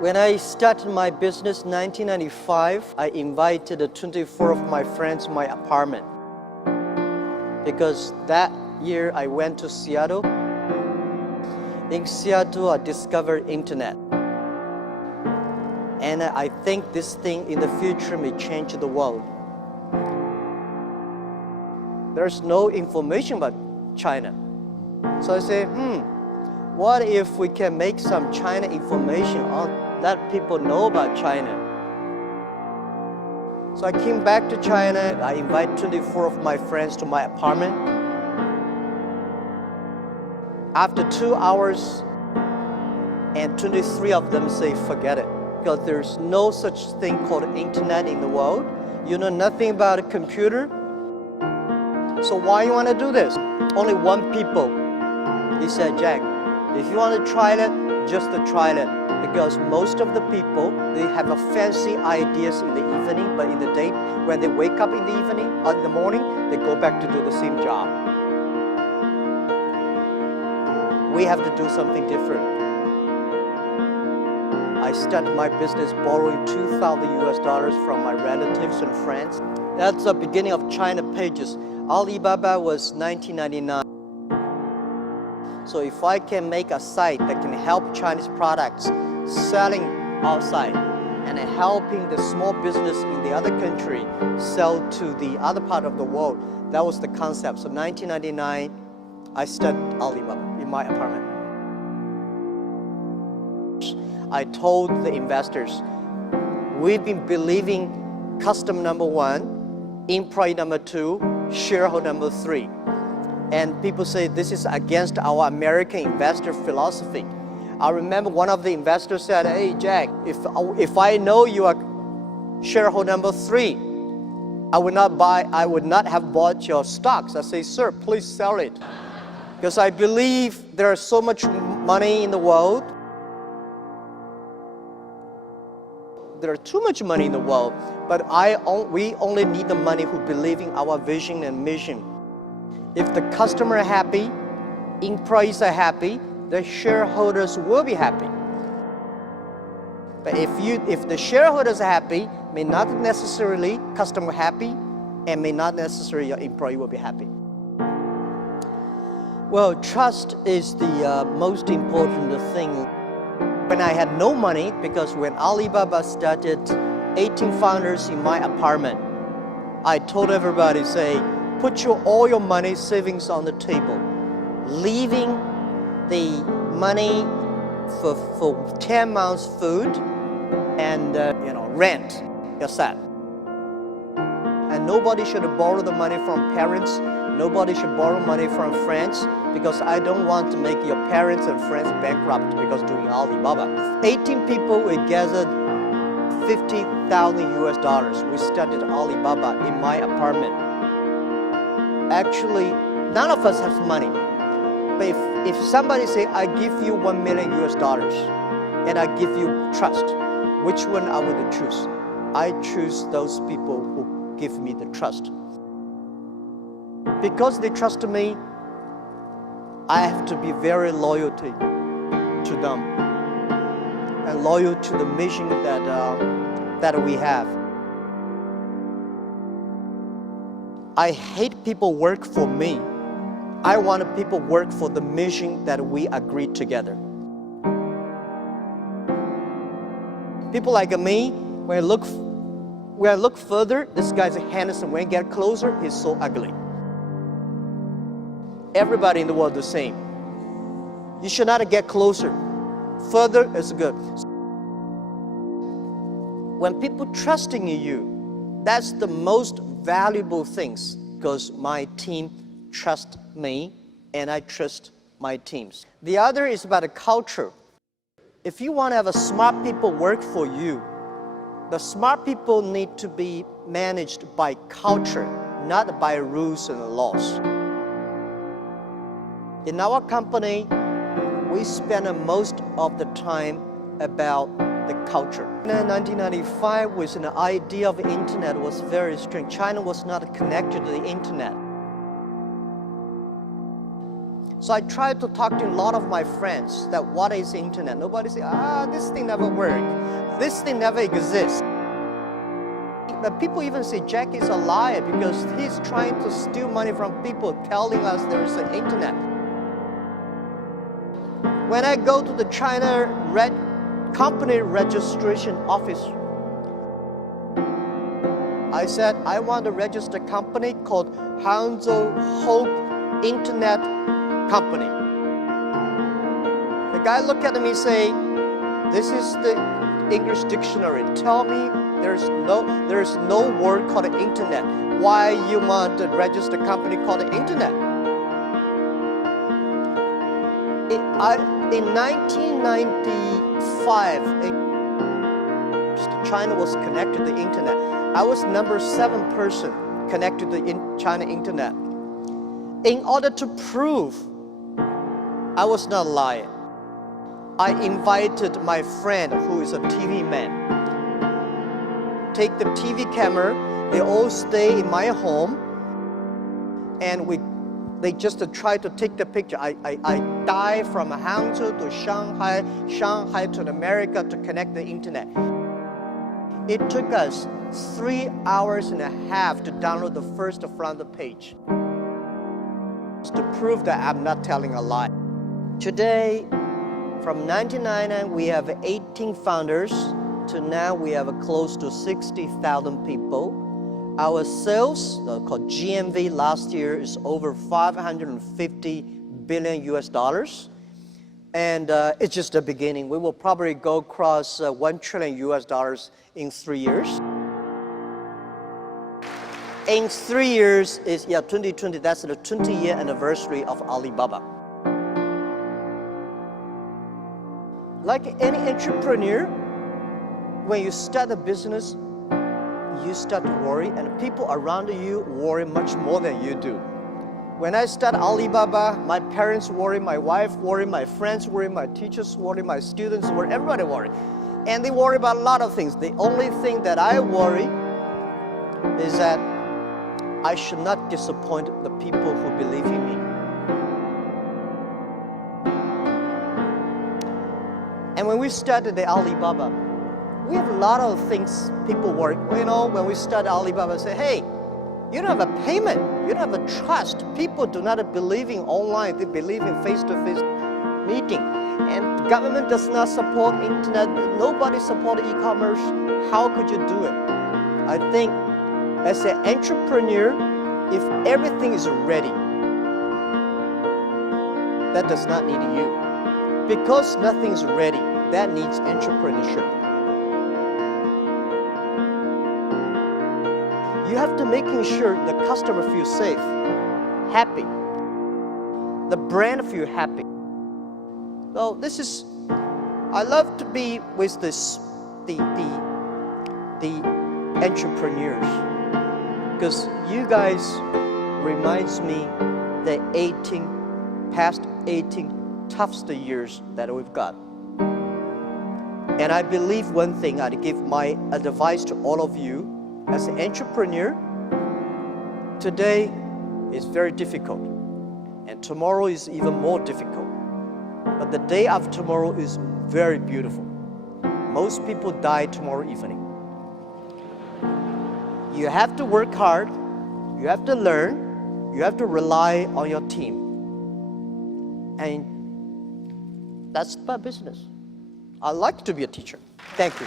When I started my business in 1995, I invited 24 of my friends to my apartment. Because that year I went to Seattle. In Seattle, I discovered internet. And I think this thing in the future may change the world. There's no information about China. So I say, what if we can make some China information let people know about China? So I came back to China. I invited 24 of my friends to my apartment. After 2 hours, and 23 of them say, forget it. Because there's no such thing called internet in the world. You know nothing about a computer. So why you want to do this? Only one people. He said, Jack, if you want to try it, just to try it. Because most of the people, they have a fancy ideas in the evening, but in the day, when they wake up in the evening or in the morning, they go back to do the same job. We have to do something different. I started my business borrowing $2,000 from my relatives and friends. That's the beginning of China pages. Alibaba was 1999. So if I can make a site that can help Chinese products selling outside and helping the small business in the other country sell to the other part of the world, that was the concept. So 1999, I started Alibaba in my apartment. I told the investors, we've been believing customer number 1, employee number 2, shareholder number 3. And people say this is against our American investor philosophy. I remember one of the investors said, hey Jack, if I know you are shareholder number 3, I would not have bought your stocks. I say, sir, please sell it. Because I believe there is so much money in the world. There's too much money in the world, but we only need the money who believe in our vision and mission. If the customer are happy, employees are happy, the shareholders will be happy. But if the shareholders are happy, may not necessarily customer happy, and may not necessarily your employee will be happy. Well, trust is the most important thing. When I had no money, because when Alibaba started, 18 founders in my apartment, I told everybody, say, put all your money savings on the table, leaving the money for 10 months food and rent yourself. And nobody should borrow the money from parents. Nobody should borrow money from friends, because I don't want to make your parents and friends bankrupt because doing Alibaba. 18 people, we gathered $50,000. We started Alibaba in my apartment. Actually, none of us has money. But if somebody say, I give you $1 million and I give you trust, which one I would choose? I choose those people who give me the trust. Because they trust me, I have to be very loyal to them and loyal to the mission that we have. I hate people work for me. I want people work for the mission that we agreed together. People like me, when I look further, this guy's handsome. When I get closer, he's so ugly. Everybody in the world is the same. You should not get closer. Further is good. When people trusting in you, that's the most valuable things, because my team trusts me and I trust my teams. The other is about a culture. If you want to have a smart people work for you, the smart people need to be managed by culture, not by rules and laws. In our company, we spend most of the time about the culture. In 1995, with an idea of the internet was very strange. China was not connected to the internet. So I tried to talk to a lot of my friends that what is internet? Nobody say, this thing never works. This thing never exists. But people even say Jack is a liar because he's trying to steal money from people telling us there is an internet. When I go to the China company registration office, I said, I want to register a company called Hangzhou Hope Internet Company. The guy looked at me and say, this is the English dictionary. Tell me there's no word called internet. Why you want to register a company called the internet? In 1995, China was connected to the internet. I was number 7 person connected to the China internet. In order to prove I was not lying, I invited my friend who is a TV man. Take the TV camera, they all stay in my home, and they just try to take the picture. I dive from Hangzhou to Shanghai, Shanghai to America to connect the internet. It took us 3 hours and a half to download the first front page to prove that I'm not telling a lie. Today, from 1999, we have 18 founders to now we have close to 60,000 people. Our sales, called GMV, last year is over 550 billion US dollars. And it's just the beginning. We will probably go across 1 trillion US dollars in 3 years. In 3 years is 2020, that's the 20-year anniversary of Alibaba. Like any entrepreneur, when you start a business, you start to worry, and people around you worry much more than you do. When I started Alibaba, my parents worry, my wife worry, my friends worry, my teachers worry, my students worry, everybody worry. And they worry about a lot of things. The only thing that I worry is that I should not disappoint the people who believe in me. And when we started the Alibaba, we have a lot of things people worry. You know, when we started Alibaba, say, hey, you don't have a payment, you don't have a trust. People do not believe in online, they believe in face-to-face meeting. And the government does not support internet, nobody supports e-commerce. How could you do it? I think as an entrepreneur, if everything is ready, that does not need you. Because nothing is ready, that needs entrepreneurship. You have to making sure the customer feels safe, happy. The brand feels happy. So this is, I love to be with the entrepreneurs, because you guys reminds me the past 18 toughest years that we've got. And I believe one thing, I'd give my advice to all of you as an entrepreneur, today is very difficult and tomorrow is even more difficult. But the day after tomorrow is very beautiful. Most people die tomorrow evening. You have to work hard, you have to learn, you have to rely on your team. And that's my business. I like to be a teacher. Thank you.